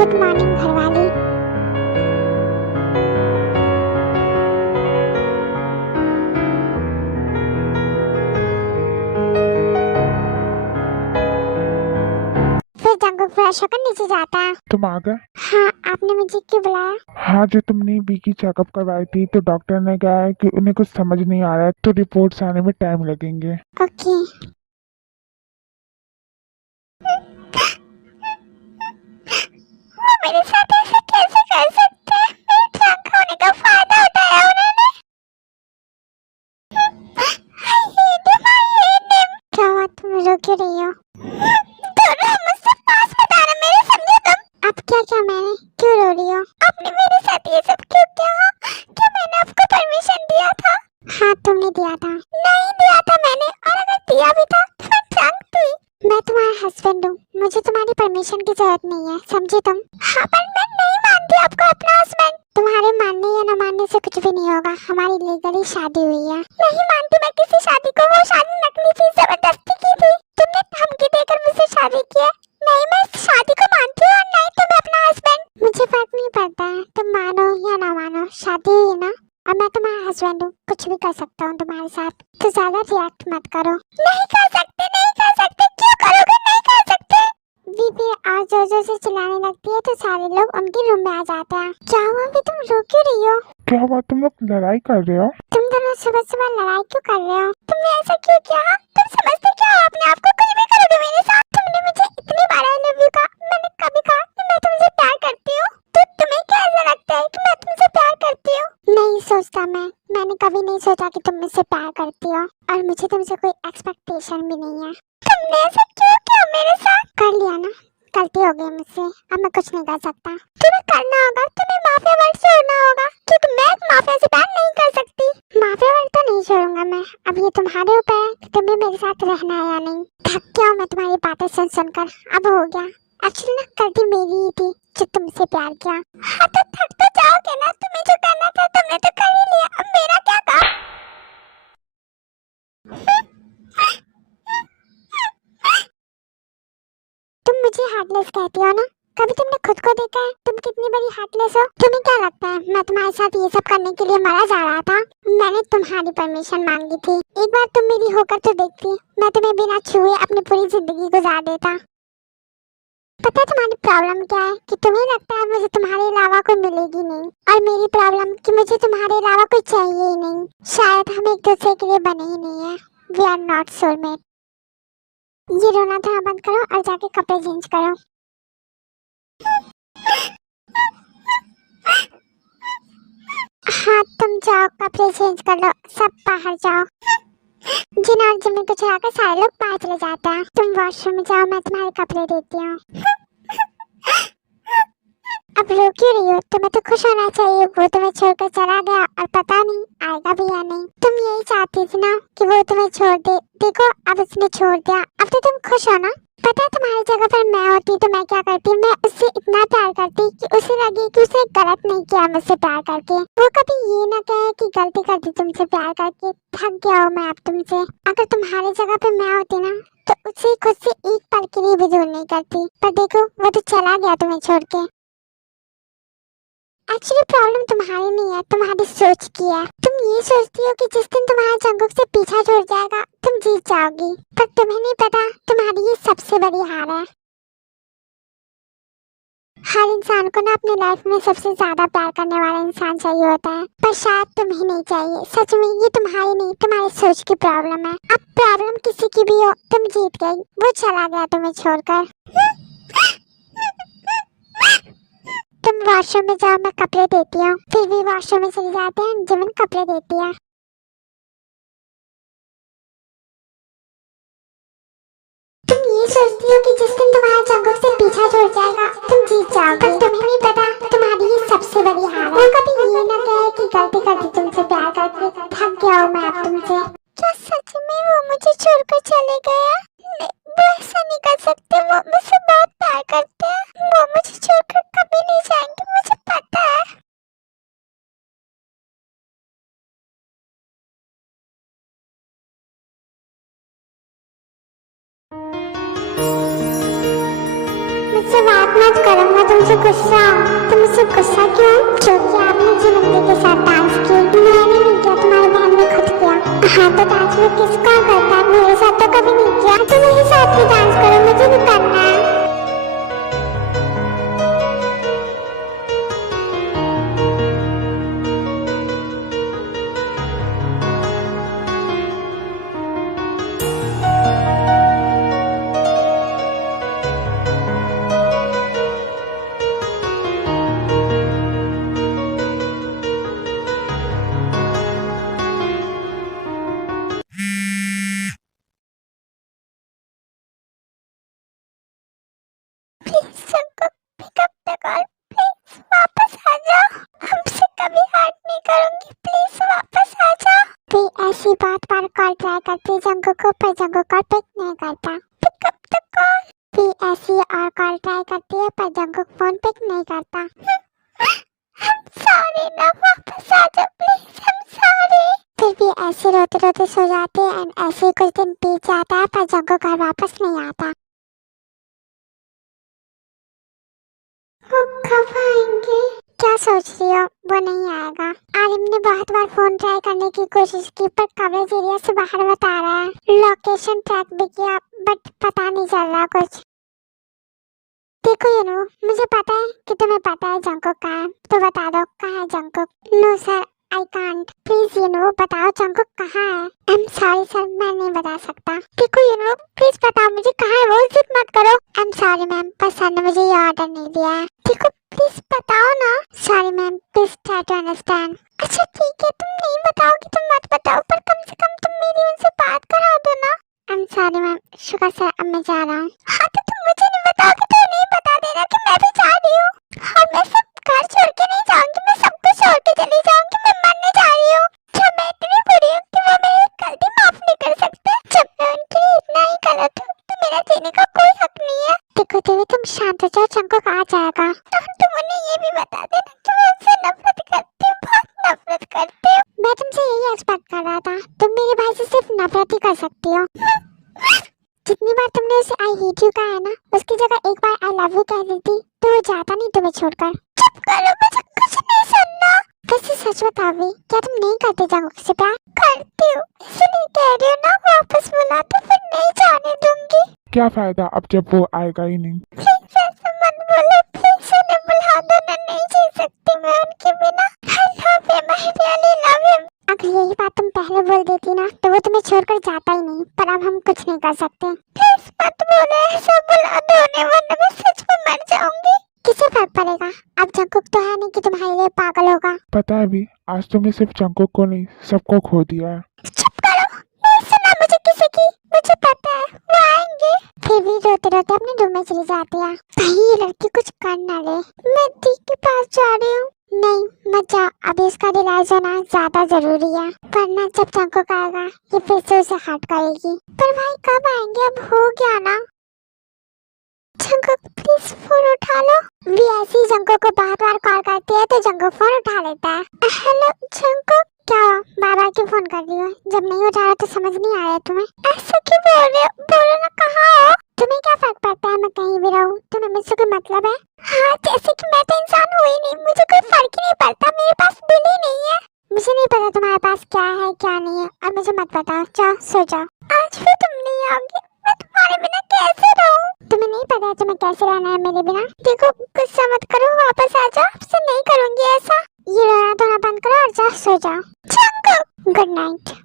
Good morning घरवाली। फिर जंगल fresh होकर नीचे जाता। तुम आ गए? हाँ, आपने मुझे क्यों बुलाया? हाँ, जो तुमने बीकी चेकअप करवाई थी तो डॉक्टर ने कहा है कि उन्हें कुछ समझ नहीं आ रहा है, तो रिपोर्ट्स आने में टाइम लगेंगे। ओके। वो मेरे साथ ऐसे कैसे कर सकते हैं? मेरे ड्रंक होने का फायदा उठाया उन्होंने। I hate him, I hate him। क्या हुआ, तुम रो क्यों रही हो? दोनों मुझसे पास बताना मेरे, समझे तुम? अब क्या क्या मैंने, क्यों रो रही हो? आपने मेरे साथ ये सब क्यों किया? क्या मैंने आपको परमिशन दिया था? हाँ, तुमने दिया था। नहीं दिया था मैंने, और अगर दिया भी था तो मैं ड्रंक थी। मैं तुम्हारा हस्बैंड हूँ, मुझे तुम्हारी परमिशन की जरूरत नहीं है, समझे तुम? हाँ, पर मैं नहीं मानती आपको अपना हस्बैंड। तुम्हारे मानने या न मानने से कुछ भी नहीं होगा, हमारी लीगली शादी हुई है। नहीं मानती मैं किसी शादी को, वो शादी नकली थी, जबरदस्ती की थी। तुमने धमकी देकर मुझसे शादी की है। नहीं, मैं इस शादी को मानती हूँ, और नहीं तुम्हें अपना हस्बैंड। मुझे फर्क नहीं पड़ता है तुम मानो या ना मानो, शादी हुई है ना, और मैं तुम्हारा हस्बैंड हूँ, कुछ भी कर सकता हूँ तुम्हारे साथ। तो ज्यादा रिएक्ट मत करो। नहीं कर सकते, नहीं कर सकते, क्यों करोगे? नहीं कर सकते। बीबी आज जोर जोर से चिल्लाने लगती है तो सारे लोग उनके रूम में आ जाते हैं। क्या हुआ, अभी तुम रो क्यों रही हो? क्या हुआ, तुम लोग लड़ाई कर रहे हो? तुम दोनों सुबह सुबह लड़ाई क्यों कर रहे हो? तुमने ऐसा क्यों किया? तुम समझते क्या हो अपने आप को? कुछ भी करोगे मेरे साथ? तुमने मुझे इतनी बार आई लव यू कहा, मैंने कभी कहा कि मैं तुमसे प्यार करती हूँ? तो तुम्हें क्या ऐसा लगता है कि मैं तुमसे प्यार करती हूँ? नहीं सोचता मैंने कभी नहीं सोचा कि तुम मुझसे प्यार करती हो, और मुझे तुमसे कोई एक्सपेक्टेशन भी नहीं है। तुमने ऐसा क्यों किया मेरे साथ? कर लिया ना, गलती हो गई मुझसे, अब मैं कुछ नहीं कर सकता। तुम्हें करना होगा, तुम्हें माफिया वर्ल्ड छोड़ना होगा, क्योंकि मैं एक माफिया से प्यार नहीं कर सकती। माफिया वर्ल्ड तो नहीं छोड़ूंगा मैं, अब ये तुम्हारे ऊपर है कि तुम्हें मेरे साथ रहना है या नहीं। थक गया हूँ मैं तुम्हारी बातें सुन सुनकर, अब हो गया। एक्चुअली ना गलती मेरी ही थी जो तुमसे प्यार किया। हाँ, तो थक तो जाओगे ना, तुम्हें जो करना था तुमने तो कर ही लिया, अब मेरा क्या काम? तुम मुझे हार्टलेस कहती हो ना, कभी तुमने खुद को देखा है तुम कितनी बड़ी हार्टलेस हो? तुम्हें क्या लगता है मैं तुम्हारे साथ ये सब करने के लिए मरा जा रहा था? मैंने तुम्हारी परमिशन मांगी थी, एक बार तुम मेरी होकर तो देखती, मैं तुम्हें बिना छुए अपनी पूरी जिंदगी गुजार देता। पता है तुम्हारी प्रॉब्लम क्या है? कि तुम्हें लगता है मुझे तुम्हारे अलावा कोई मिलेगी नहीं, और मेरी प्रॉब्लम कि मुझे तुम्हारे अलावा कोई चाहिए ही नहीं। शायद हम एक दूसरे के लिए बने ही नहीं है। We are not soulmate. ये रोना था बंद करो और जाके कपड़े चेंज करो। हाँ, तुम जाओ कपड़े चेंज कर लो, सब बाहर जाओ। जिन और जिम्मी को चढ़ाकर सारे लोग बाहर चले जाते हैं। तुम वॉशरूम में जाओ, मैं तुम्हारे कपड़े देती हूँ। अब रो क्यों रही हो? तुम्हें तो खुश होना चाहिए, वो तुम्हें छोड़कर चला गया और पता नहीं आएगा भी या नहीं। तुम यही चाहती थी ना कि वो तुम्हें छोड़ दे, देखो अब उसने छोड़ दिया, अब तो तुम खुश हो ना? पता है तुम्हारी जगह पर मैं होती तो मैं क्या करती? मैं उससे इतना प्यार करती कि उसे लगे कि उसने गलत नहीं किया मुझसे प्यार करके। वो कभी ये ना कहे कि गलती कर दी तुमसे प्यार करके, थक गया हूँ मैं अब तुमसे। अगर तुम्हारी जगह पे मैं होती ना तो उसे खुद से एक पल के लिए भी दूर नहीं करती, पर देखो वो तो चला गया तुम्हें छोड़ के। एक्चुअली प्रॉब्लम तुम्हारी नहीं है, तुम्हारी सोच की है। तुम ये सोचती हो कि जिस दिन तुम्हारा जंगुक से पीछा छूट जाएगा तुम जीत जाओगी, पर तुम्हें नहीं पता तुम्हारी ये सबसे बड़ी हार है। हर इंसान को ना अपनी लाइफ में सबसे ज्यादा प्यार करने वाला इंसान चाहिए होता है, पर शायद तुम्हें नहीं चाहिए। सच में ये तुम्हारी नहीं, तुम्हारी सोच की प्रॉब्लम है। अब प्रॉब्लम किसी की भी हो, तुम जीत गई, वो चला गया तुम्हें छोड़कर। तुम वॉशरूम में जाओ, मैं कपड़े देती हूँ। फिर भी वॉशरूम में चले जाते हैं, जिमिन कपड़े देती है। तुम ये सोचती हो कि जिस दिन तुम्हारा जंगल से पीछा छूट जाएगा तुम जीत जाओगे, पर तुम्हें नहीं पता तुम्हारी ये सबसे बड़ी हार है। वो कभी ये ना कहे कि गलती कर दी तुमसे प्यार करके, थक गया हूँ मैं अब तुमसे। क्या सच में वो मुझे छोड़कर चले गया? नहीं, वो ऐसा नहीं कर सकते, वो मुझसे बहुत प्यार करते हैं। वो मुझे छोड़कर कभी नहीं जाएंगे, मुझे पता है। मुझसे बात मत करो, मैं तुमसे मुझे गुस्सा। तो मुझसे गुस्सा क्यों? क्योंकि आपने जीवंती के साथ डांस किया। मैंने नहीं किया, तुम्हारी बहन ने खुद किया। हाँ तो डांस में किसका करता है? मेरे साथ तो कभी नहीं किया। तुम मेरे साथ भी डांस करो, मुझे भी करना है। प्लीज सबको पिकअप द कॉल। प्लीज वापस आ जाओ। हमसे कभी हर्ट नहीं करूंगी। प्लीज वापस आ जाओ। कोई ऐसी बात बार कॉल ट्राई करती जंगकुक को, पर जंगकुक कॉल पिक नहीं करता। Pick up the call. कोई ऐसी और कॉल ट्राई करती है पर जंगकुक फोन पिक नहीं करता। सॉरी ना, वापस आ जाओ प्लीज। हम सॉरी। फिर भी ऐसे रोते रोते सो जाते हैं एंड ऐसे ही कुछ दिन बीत जाता है पर जंगकुक घर वापस नहीं आता। वो कब आएंगे? क्या सोच रही हो? वो नहीं आएगा। आरिम ने बहुत बार फोन ट्राई करने की कोशिश की पर कवरेज एरिया से बाहर बता रहा है। लोकेशन ट्रैक भी किया बट पता नहीं चल रहा कुछ। देखो यूनो, मुझे पता है कि तुम्हें पता है जंगकुक कहाँ है, तो बता दो कहाँ है Jungkook. No sir, I can't. Please you know बताओ जंगकुक कहाँ है। आई एम सॉरी सर, मैं नहीं बता सकता। देखो यूनो, प्लीज बताओ मुझे कहाँ है वो, जिद मत करो। आई एम सॉरी मैम, पर सर ने मुझे ये ऑर्डर नहीं दिया है। देखो प्लीज बताओ ना। Sorry ma'am, please try to understand. अच्छा ठीक है, तुम नहीं बताओगी तो मत बताओ, पर कम से कम तुम मेरी उनसे बात करा दो ना। आई एम सॉरी मैम, शुक्र सर, अब मैं जा रहा हूँ। हाँ तो तुम मुझे नहीं बताओगी तो नहीं बता देना कि मैं भी जा रही हूँ। और मैं सब घर छोड़ के नहीं जाऊंगी, मैं सब कुछ छोड़ के चली जाऊंगी। मैं मरने जा रही हूँ। जब मैं इतनी बुरी हूँ कि वो मेरी गलती माफ नहीं कर सकते। जब मैं उनके लिए इतना ही गलत हूँ तो मेरा जीने का कोई हक नहीं है। देखो देवी, तुम शांत हो जाओ, जंगकुक आ जाएगा। और तुम उन्हें ये भी बता देना कि मैं उनसे नफरत करती हूँ, बहुत नफरत करती हूँ। मैं तुमसे यही एक्सपेक्ट कर रहा था। तुम मेरे भाई से सिर्फ नफरत ही कर सकती हो। जितनी बार तुमने उसे आई हेट यू कहा है ना, उसकी जगह एक बार आई लव यू कह देती तो वो जाता नहीं तुम्हें छोड़कर। चुप करो, मुझे कुछ नहीं सुनना। वैसे सच बताओ भी, क्या तुम नहीं करते जंगकुक से प्यार? करती हूँ, इसलिए कह रही हूँ ना, वापस बुला तो फिर नहीं जाने दूंगी। क्या फायदा अब जब वो आएगा ही नहीं। प्लीज ऐसा मत बोलो, प्लीज उन्हें बुला दो ना, नहीं जी सकती मैं उनके बिना। I love him, I really love him. अगर यही बात तुम पहले बोल देती ना तो वो तुम्हें छोड़कर जाता ही नहीं, पर अब हम कुछ नहीं कर सकते। प्लीज मत बोलो ऐसा, बुला दो उन्हें, वरना मैं सच में मर जाऊंगी। किसे फर्क पड़ेगा? अब जंगकुक तो है नहीं कि तुम्हारे लिए पागल होगा। पता है भी, आज तुमने सिर्फ जंगकुक को नहीं सबको खो दिया है। चुप करो, नहीं सुना मुझे किसी की। मुझे पता है वो आएंगे। फिर भी रोते रोते अपने रूम में चली जाती है। कहीं ये लड़की कुछ कर ना ले। मैं दी के पास जा रही हूँ। नहीं मत जाओ, अभी इसका रिलाइज होना ज्यादा जरूरी है, वरना जब जंगकुक आएगा ये फिर से उसे हर्ट करेगी। पर भाई कब आएंगे? अब हो गया ना। जंगकुक प्लीज फोन उठा लो। वी ऐसी जंगकुक को बार बार कॉल करती है तो जंगकुक फोन उठा लेता है। हेलो जंगकुक, क्या बार बार क्यों फोन कर रही हो? जब नहीं उठा रहा तो समझ नहीं आया तुम्हें? ऐसा क्यों बोल रहे हो? बोलो ना कहाँ हो? तुम्हें क्या फर्क पड़ता है मैं कहीं भी रहूं? तुम्हें मुझसे कोई मतलब है? हाँ जैसे कि मैं तो इंसान हूँ ही नहीं, मुझे कोई फर्क ही नहीं पड़ता। मेरे पास दिल ही नहीं है। मुझे नहीं पता तुम्हारे पास क्या है क्या नहीं है, और मुझे मत बताओ। जाओ सो जाओ। आज भी तुम नहीं आओगे? मैं तुम्हारे बिना कैसे रहूं? तुम्हें नहीं पता है तुम्हें कैसे रहना है मेरे बिना? देखो गुस्सा मत करो, वापस आ जाओ। आपसे नहीं करूंगी ऐसा। ये रोना धोना बंद करो और जाओ सो जाओ। Jungkook good night.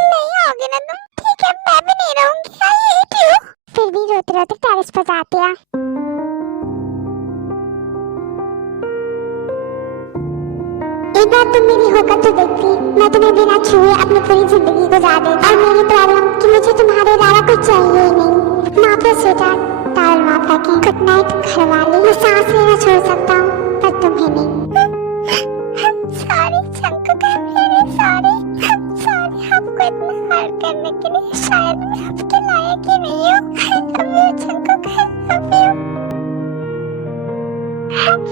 नहीं आओगे ना तुम? ठीक है, मैं भी नहीं रहूंगी। I hate you. फिर भी रोते रोते टेरेस पर जाती है। एक बार तुम मेरी होकर तो देखती, मैं तुम्हें बिना छुए अपनी पूरी जिंदगी गुजार देती। और मेरी प्रॉब्लम कि मुझे तुम्हारे अलावा कुछ चाहिए ही नहीं। माफ है स्वीटहार्ट, टॉवल माफ रखें। गुड नाइट घरवाले। मैं सांस लेना छोड़ सकता हूँ पर तुम्हें नहीं। Sorry Jungkook, I am really sorry. Sorry आपको इतना हर्ट करने के लिए। शायद मैं आपके लायक ही नहीं हूँ। आई love you Jungkook, I love you.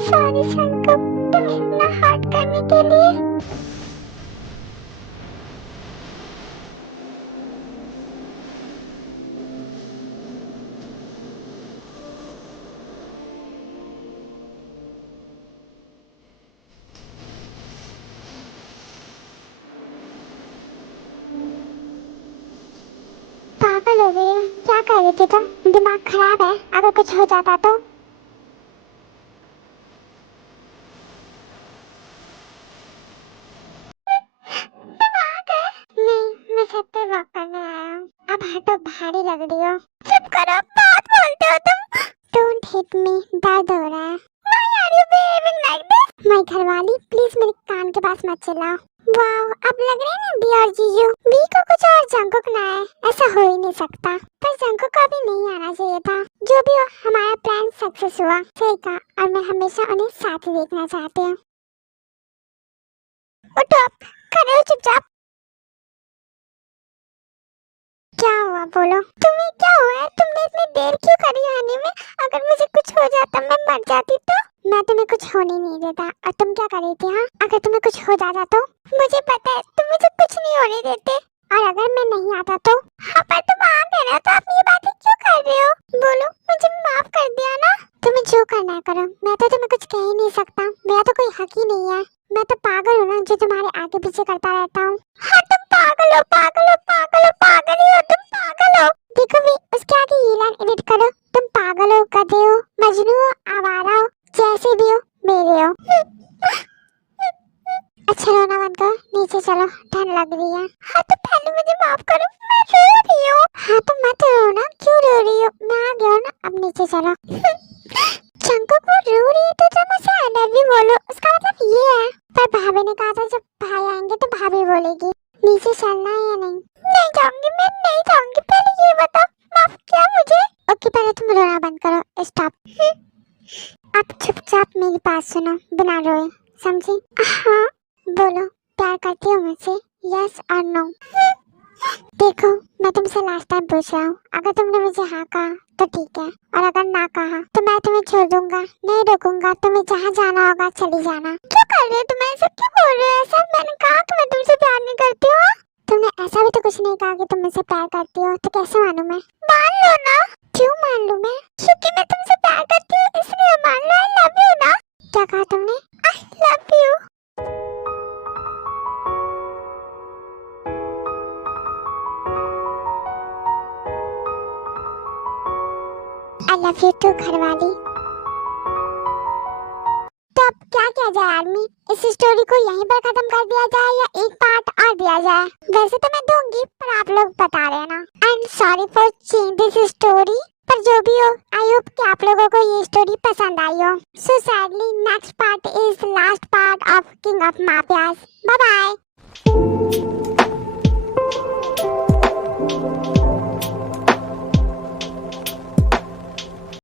Sorry Jungkook, तुम्हें इतना हर्ट करने के लिए। पागल हो गई है, क्या कर रही थी तुम? दिमाग खराब है, अगर कुछ हो जाता तो? दिमाग है? नहीं, मैं छत पे वॉक करने आया हूँ। अब हटो, भारी लग रही हो। चुप करो, बहुत बोलते हो तुम। डोंट हिट मी, दर्द हो रहा है। Why are you behaving like this? मैं घरवाली, प्लीज मेरे कान के पास मत चिल्लाओ। वाह, अब लग रहे हैं ना बी और जीजू। बी को कुछ और जंकुक ना है, ऐसा हो ही नहीं सकता। पर जंकुक को अभी नहीं आना चाहिए था। जो भी हो, हमारा प्लान सक्सेस हुआ। सही कहा, और मैं हमेशा उन्हें साथ ही देखना चाहती हूँ। उठो, खड़े हो चुपचाप। क्या हुआ बोलो? तुम्हें क्या हुआ है? तुमने इतनी देर क्यों करी आने में? अगर मुझे कुछ हो जाता, मैं मर जाती तो? मैं तुम्हें कुछ होने नहीं देता। और तुम क्या कर रही थी? हाँ, अगर तुम्हें कुछ हो जाता तो? मुझे पता है तुम मुझे कुछ नहीं होने देते। और अगर मैं नहीं आता तो? हाँ, पर तुम आ गए ना, तो आप ये बातें क्यों कर रहे हो? बोलो, मुझे माफ कर दिया ना? तुम्हें जो करना है करो, मैं तो तुम्हें कुछ कह ही नहीं सकता। मेरा तो कोई हक ही नहीं है। मैं तो पागल हूँ ना, जो तुम्हारे आगे पीछे करता रहता हूँ। हाँ, तुम पागल हो, पागल हो, पागल हो, पागल ही हो, तुम पागल हो। देखो भी, उसके आगे ये लाइन एडिट करो। तुम पागल हो, गधे हो, मजनू हो, आवारा हो, जैसे भी हो, मेरे हो। अच्छा, रोना बंद करो, नीचे चलो, ठंड लग रही है। हाँ, तो पहले मुझे माफ करो, मैं रो रही हूँ। हाँ, तो मत रो ना, क्यों रो रही हो? मैं आ गया हूँ ना, अब नीचे चलो। चंको को रो रही है तो तुम उसे आई लव यू बोलो, उसका मतलब ये है। पर भाभी ने कहा था जब भाई आएंगे तो भाभी बोलेगी। नीचे चलना है या नहीं? नहीं जाऊंगी, मैं नहीं जाऊंगी। पहले ये बताओ, माफ किया मुझे? ओके, पहले तुम रोना बंद करो, स्टॉप। अब चुपचाप मेरी बात सुनो, बिना रोए, समझी? हाँ, बोलो, प्यार करती हो मुझसे? यस और नो? देखो, मैं तुमसे लास्ट टाइम पूछ रहा हूँ। अगर तुमने मुझे हाँ कहा तो ठीक है, और अगर ना कहा तो मैं तुम्हें छोड़ दूंगा, नहीं रोकूंगा। तुम्हें जहाँ जाना होगा चली जाना। क्यों कर रहे हो तुम ऐसा? क्यों बोल रहे हो ऐसा? मैंने कहा कि मैं तुमसे प्यार नहीं करती हूँ। तुमने ऐसा भी तो कुछ नहीं कहा कि तुम मुझसे प्यार करती हो, तो कैसे मानूं मैं? मान लो ना। क्यों मान लूं मैं? क्योंकि मैं तुमसे प्यार करती हूँ, इसलिए मान लो। आई लव यू ना। क्या कहा तुमने? I love you. I love you too, घरवाली। तो अब क्या किया जाए आर्मी? इस स्टोरी को यहीं पर खत्म कर दिया जाए या एक पार्ट और दिया जाए? वैसे तो मैं दूंगी, पर आप लोग बता रहे ना। And sorry for change this story. पर जो भी हो, आई होप कि आप लोगों को ये स्टोरी पसंद आई हो। So sadly next part is last part of king of mafias. Bye bye.